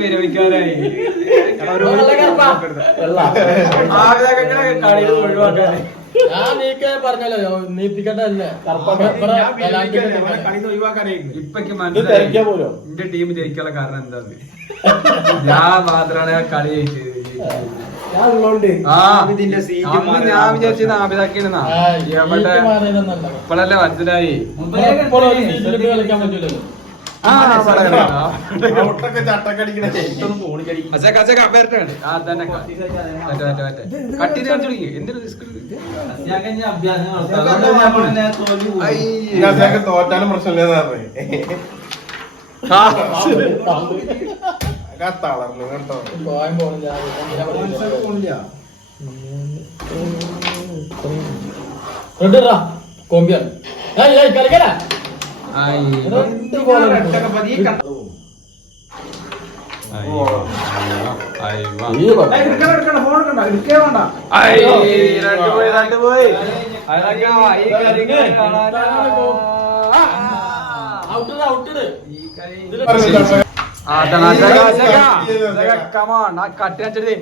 വിരമിക്കാനായി കളിയിൽ ഒഴിവാക്കാനായി ഞാൻ നീക്കെ പറഞ്ഞല്ലോ നീപ്പിക്കട്ടല്ലേ ഇപ്പൊക്ക് മനസ്സിലായി എന്റെ ടീം ജയിക്കാനുള്ള കാരണം എന്താന്ന് ഞാൻ മാത്രമാണ് കളി ജയിച്ചത്. ഞാൻ വിചാരിച്ചത് ആപിതാക്കിയെന്നാ ഇപ്പോഴല്ലേ മനസ്സിലായി. കളിക്കാൻ പറ്റൂലല്ലോ. തോറ്റാലും പ്രശ്നമില്ല തളർന്നു കേട്ടോ. കോമ്പിയാണ് കളിക്കല കട്ടിനടി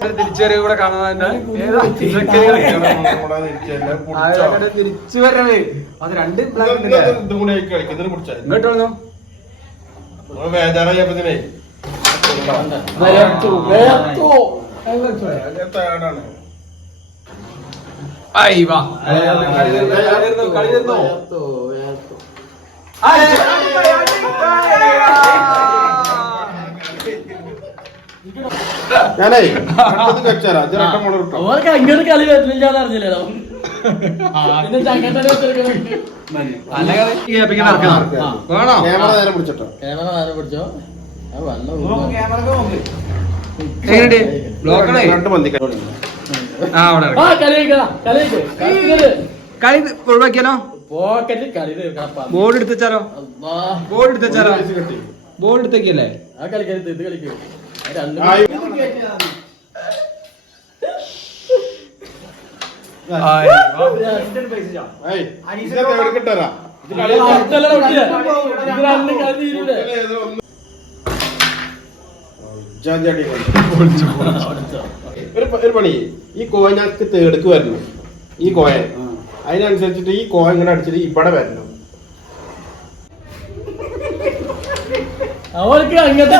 തിരിച്ചറിയ കൂടെ കാണാൻ തിരിച്ചു വരണേ. അത് രണ്ട് ഇങ്ങോട്ടോ ബേജാറായപ്പത്തിനെ കളി തന്നോ ഞാനേ വെച്ചാരാ അങ്ങോട്ട് കളി വരുന്നില്ലാന്ന് അറിഞ്ഞില്ലല്ലോ. ക്യാമറ നേരെ പിടിച്ചോ. ക്യാമറ നേരെ പിടിച്ചോ. കളി ഒഴിവാക്കിയാലോ? ബോർഡ് എടുത്തച്ചാലോ? ബോർഡ് എടുത്തച്ചാലോ? ബോർഡ് എടുത്തേക്കല്ലേ? ആ കളിക്കരുത്, ഇത് കളിക്കൂ. ഒരു പണി, ഈ കോയിനകത്ത് തേടുക്ക് വരണം. ഈ കോയൻ അതിനനുസരിച്ചിട്ട് ഈ കോയൻ ഇങ്ങനെ അടിച്ചിട്ട് ഇവിടെ വരണം. അവർക്ക് അങ്ങനത്തെ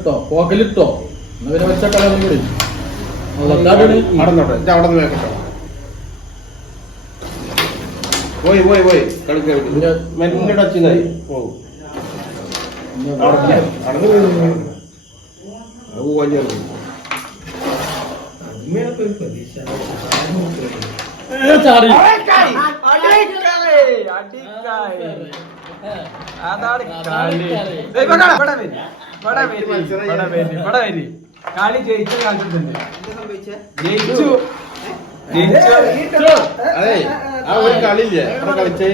ഇതോ പോക്കലിട്ടോ പിന്നെ വെച്ച കളറും കൂടി അവിടെ വേക്കട്ടോ. പോയി പോയി പോയി മെല്ലിടെ അച്ഛനായി പോകും. കളി ജയിച്ച കാണിച്ചിട്ടുണ്ട്. ജയിച്ചു അതെ ആ ഒരു കളിയില്ലേ അവിടെ കളിച്ചേ